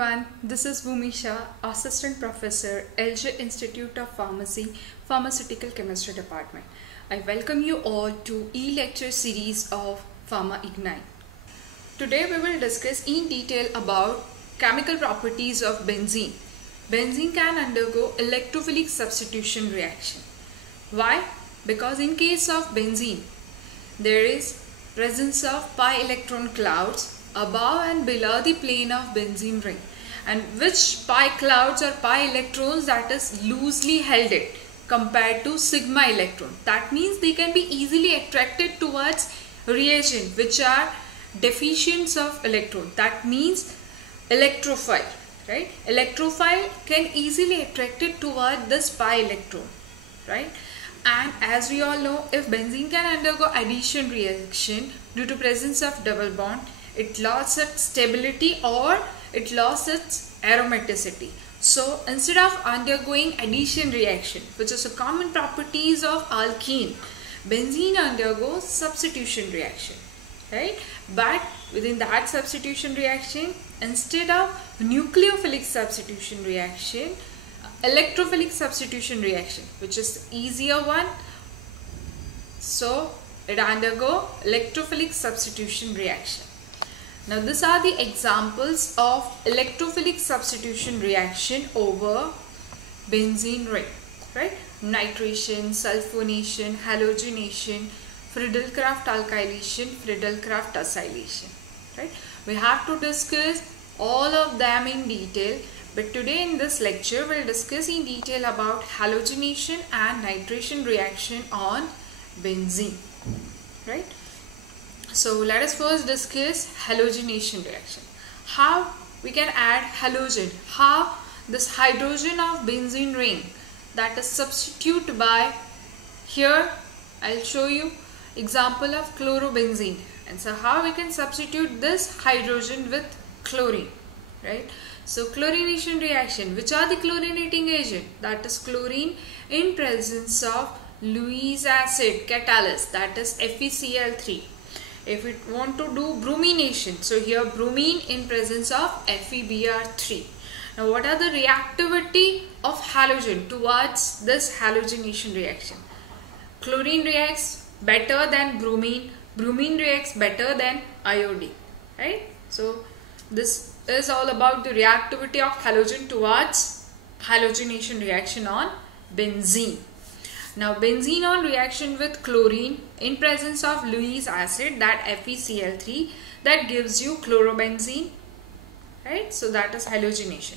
everyone, this is Bhumi Shah, Assistant Professor, LJ Institute of Pharmacy, Pharmaceutical Chemistry Department. I welcome you all to e-lecture series of Pharma Ignite. Today we will discuss in detail about chemical properties of benzene. Benzene can undergo electrophilic substitution reaction. Why? Because in case of benzene, there is presence of pi electron clouds above and below the plane of benzene ring, and which pi clouds or pi electrons that is loosely held it compared to sigma electron. That means they can be easily attracted towards reagent which are deficient of electron. That means electrophile, right? Electrophile can easily attracted toward this pi electron, right? And as we all know, if benzene can undergo addition reaction due to presence of double bond, it lost its stability or it lost its aromaticity. So instead of undergoing addition reaction, which is a common properties of alkene, benzene undergoes substitution reaction, right? But within that substitution reaction, instead of nucleophilic substitution reaction, electrophilic substitution reaction, which is the easier one, so it undergo electrophilic substitution reaction. Now these are the examples of electrophilic substitution reaction over benzene ring, right? Nitration, sulfonation, halogenation, Friedel-Crafts alkylation, Friedel-Crafts acylation, right? We have to discuss all of them in detail, but today in this lecture we'll discuss in detail about halogenation and nitration reaction on benzene, right? So let us first discuss halogenation reaction. How we can add halogen, how this hydrogen of benzene ring that is substituted by, here I'll show you example of chlorobenzene, and so how we can substitute this hydrogen with chlorine, right? So chlorination reaction, which are the chlorinating agent? That is chlorine in presence of Lewis acid catalyst, that is FeCl3. If we want to do brumination, so here bromine in presence of FeBr3. Now what are the reactivity of halogen towards this halogenation reaction? Chlorine reacts better than bromine, bromine reacts better than iodine, right? So this is all about the reactivity of halogen towards halogenation reaction on benzene. Now benzene on reaction with chlorine in presence of Lewis acid, that FeCl3, that gives you chlorobenzene, right? So that is halogenation.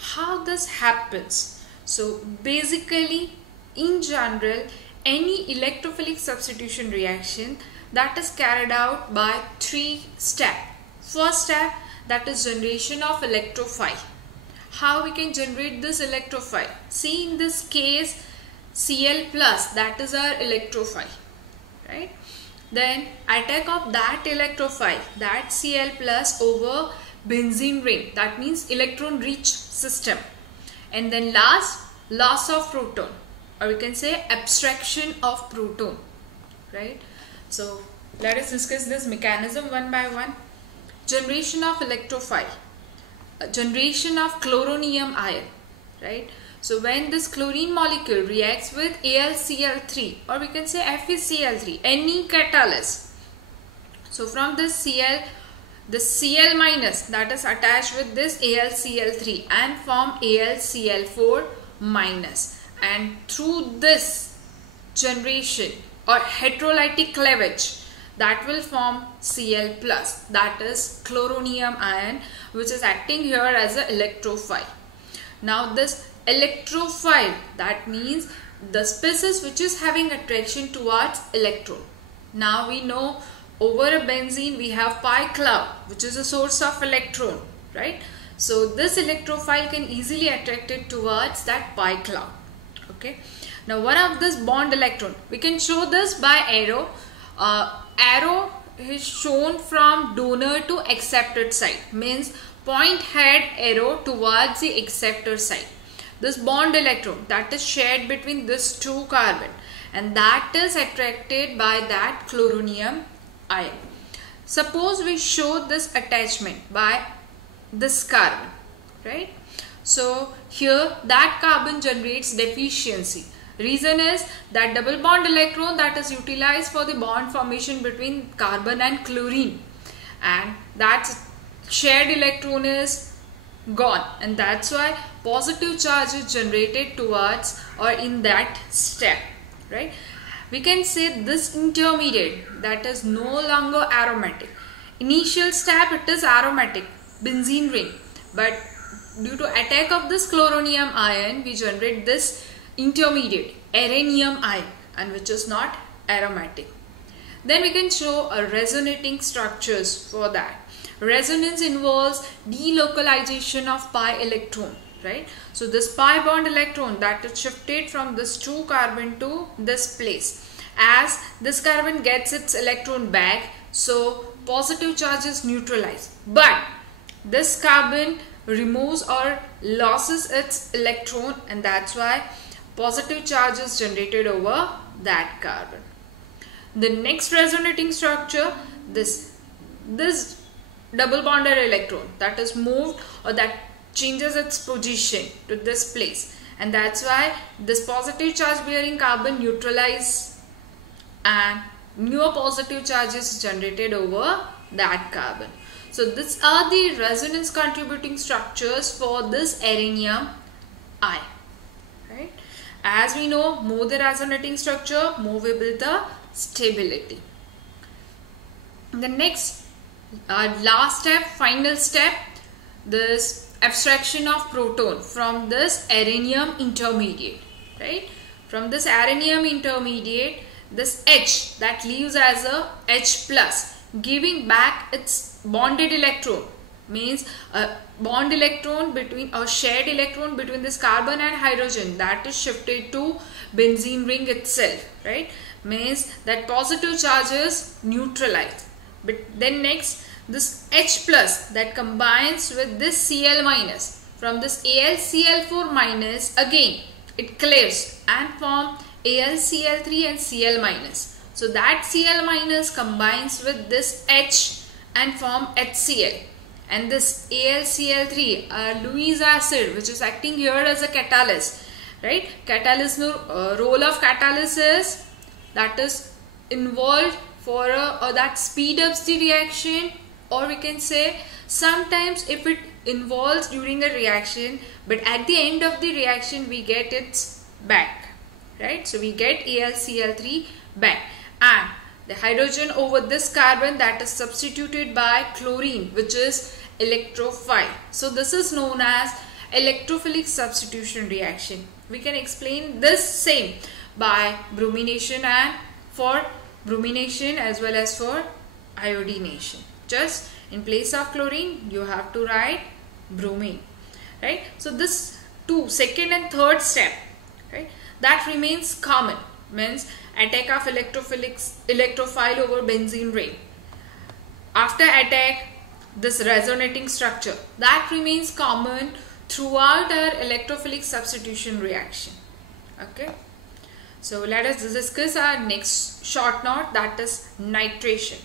How this happens? So basically in general, any electrophilic substitution reaction that is carried out by 3 steps. First step, that is generation of electrophile. How we can generate this electrophile? See, in this case Cl plus, that is our electrophile, right? Then attack of that electrophile, that Cl plus over benzene ring, that means electron rich system. And then last, loss of proton, or we can say abstraction of proton, right? So let us discuss this mechanism one by one. Generation of electrophile, generation of chloronium ion, right? So when this chlorine molecule reacts with AlCl3, or we can say FeCl3, any catalyst, so from this Cl, the Cl minus that is attached with this AlCl3 and form AlCl4 minus, and through this generation or heterolytic cleavage, that will form Cl plus, that is chloronium ion, which is acting here as an electrophile. Now this electrophile, that means the species which is having attraction towards electron. Now we know over a benzene we have pi cloud, which is a source of electron, right? So this electrophile can easily attract it towards that pi cloud, okay? Now one of this bond electron, we can show this by arrow. Arrow is shown from donor to acceptor side, means point head arrow towards the acceptor side. This bond electron that is shared between these 2 carbon, and that is attracted by that chloronium ion. Suppose we show this attachment by this carbon, right? So here that carbon generates deficiency. Reason is that double bond electron that is utilized for the bond formation between carbon and chlorine, and that shared electron is gone, and that's why positive charge is generated towards or in that step, right? We can say this intermediate that is no longer aromatic. Initial step it is aromatic, benzene ring, but due to attack of this chloronium ion we generate this intermediate aranium ion, and which is not aromatic. Then we can show a resonating structures for that. Resonance involves delocalization of pi electron, right? So this pi bond electron that is shifted from this 2 carbon to this place. As this carbon gets its electron back, so positive charge is neutralized. But this carbon removes or loses its electron, and that's why positive charge is generated over that carbon. The next resonating structure, this double bonded electron that is moved or that changes its position to this place, and that's why this positive charge bearing carbon neutralizes and newer positive charge is generated over that carbon. So these are the resonance contributing structures for this aranium ion, right? As we know, more the resonating structure, more we build the stability. The next last step, final step, this abstraction of proton from this aranium intermediate, right? From this aranium intermediate, this H that leaves as a H plus, giving back its bonded electron, means a bond electron between or shared electron between this carbon and hydrogen that is shifted to benzene ring itself, right? Means that positive charge is neutralized. But then next, this H plus that combines with this Cl minus, from this AlCl4 minus, again it cleaves and form AlCl3 and Cl minus. So that Cl minus combines with this H and form HCl, and this AlCl3 Lewis acid which is acting here as a catalyst, right? Catalyst role of catalyst is that is involved for or that speed ups the reaction, or we can say sometimes if it involves during a reaction but at the end of the reaction we get its back, right? So we get AlCl3 back, and the hydrogen over this carbon that is substituted by chlorine which is electrophile. So this is known as electrophilic substitution reaction. We can explain this same by bromination and for bromination as well as for iodination. Just in place of chlorine you have to write bromine, right? So this second and third step, right, that remains common, means attack of electrophile over benzene ring. After attack, this resonating structure that remains common throughout our electrophilic substitution reaction. Okay, so let us discuss our next short note, that is nitration.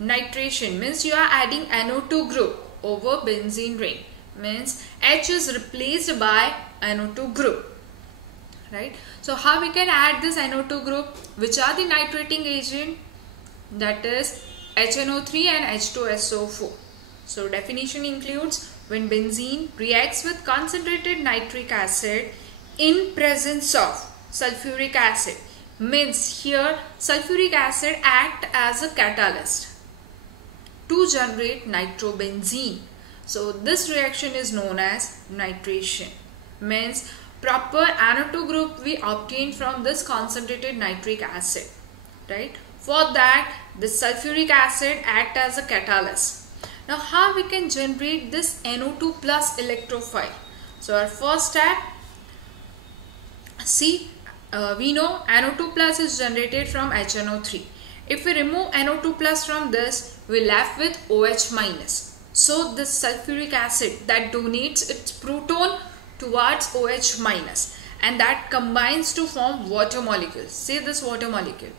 Nitration means you are adding NO2 group over benzene ring, means H is replaced by NO2 group, right? So how we can add this NO2 group? Which are the nitrating agent? That is HNO3 and H2SO4. So definition includes when benzene reacts with concentrated nitric acid in presence of sulfuric acid, means here sulfuric acid act as a catalyst to generate nitrobenzene. So this reaction is known as nitration, means proper NO2 group we obtain from this concentrated nitric acid, right? For that the sulfuric acid act as a catalyst. Now how we can generate this NO2 plus electrophile? So our first step, see, we know NO2 plus is generated from HNO3. If we remove NO2 plus from this, we left with OH minus. So this sulfuric acid that donates its proton towards OH minus, and that combines to form water molecules. Say this water molecule,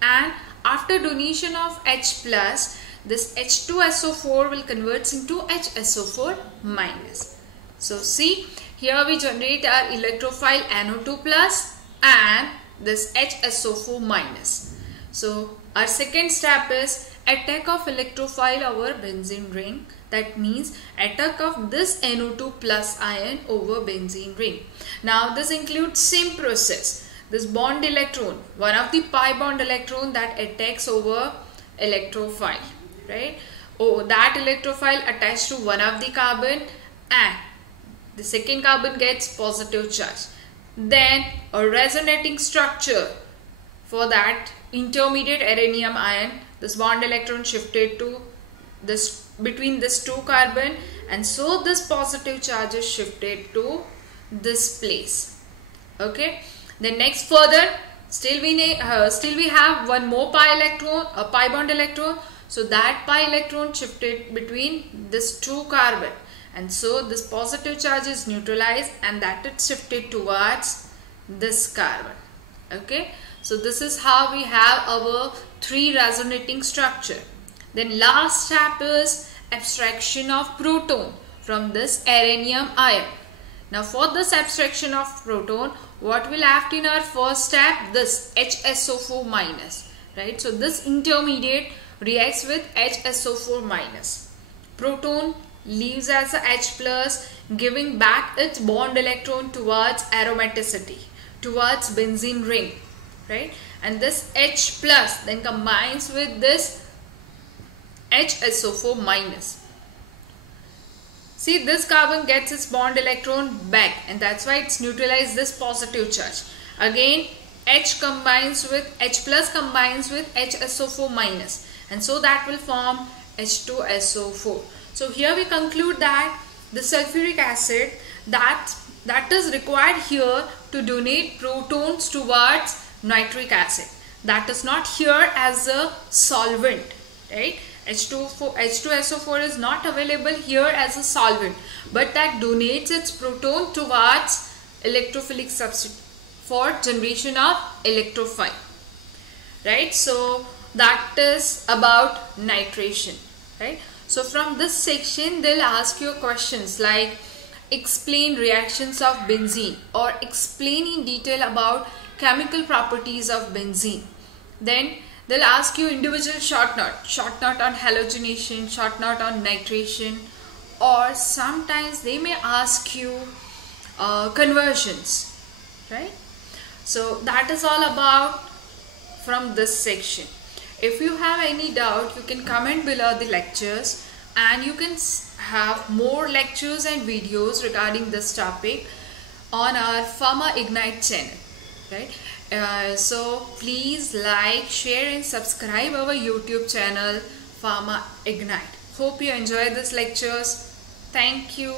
and after donation of H plus, this H2SO4 will convert into HSO4 minus. So see, here we generate our electrophile NO2 plus and this HSO4 minus. So our second step is attack of electrophile over benzene ring. That means attack of this NO2 plus ion over benzene ring. Now this includes same process. This bond electron, one of the pi bond electron that attacks over electrophile, right? Oh, that electrophile attached to one of the carbon and the second carbon gets positive charge. Then a resonating structure for that intermediate rhenium ion, this bond electron shifted to this between this two carbon, and so this positive charge is shifted to this place. Okay. Then next further, still we have one more pi electron, a pi bond electron. So that pi electron shifted between this two carbon, and so this positive charge is neutralized and that is shifted towards this carbon. Okay. So this is how we have our three resonating structure. Then last step is abstraction of proton from this rhenium ion. Now for this abstraction of proton, what will act in our first step? This HSO4 minus, right? So this intermediate reacts with HSO4 minus. Proton leaves as a H plus, giving back its bond electron towards aromaticity, towards benzene ring, right? And this H plus then combines with this HSO4 minus. See, this carbon gets its bond electron back, and that's why it's neutralized this positive charge. Again, H combines with H plus combines with HSO4 minus, and so that will form H2SO4. So here we conclude that the sulfuric acid that is required here to donate protons towards nitric acid, that is not here as a solvent, right? H2SO4 is not available here as a solvent, but that donates its proton towards electrophilic substitute for generation of electrophile, right? So that is about nitration, right? So from this section they'll ask you questions like explain reactions of benzene or explain in detail about chemical properties of benzene. Then they'll ask you individual short note on halogenation, short note on nitration, or sometimes they may ask you conversions, right? So that is all about from this section. If you have any doubt, you can comment below the lectures, and you can have more lectures and videos regarding this topic on our Pharma Ignite channel, right? So please like, share and subscribe our YouTube channel Pharma Ignite. Hope you enjoy these lectures. Thank you.